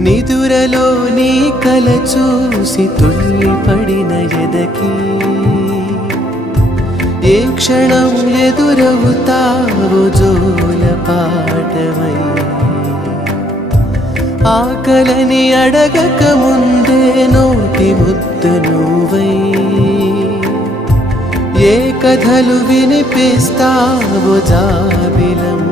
నిదురలో నీ కల చూసి తుళ్ళిపడిన ఎదకి ఏ క్షణం ఎదురవుతావో జోల పాటవై ఆకలని అడగక ముందే నోటి ముద్ద నువ్వై ఏ కథలు వినిపిస్తావో జాబిలమ్మ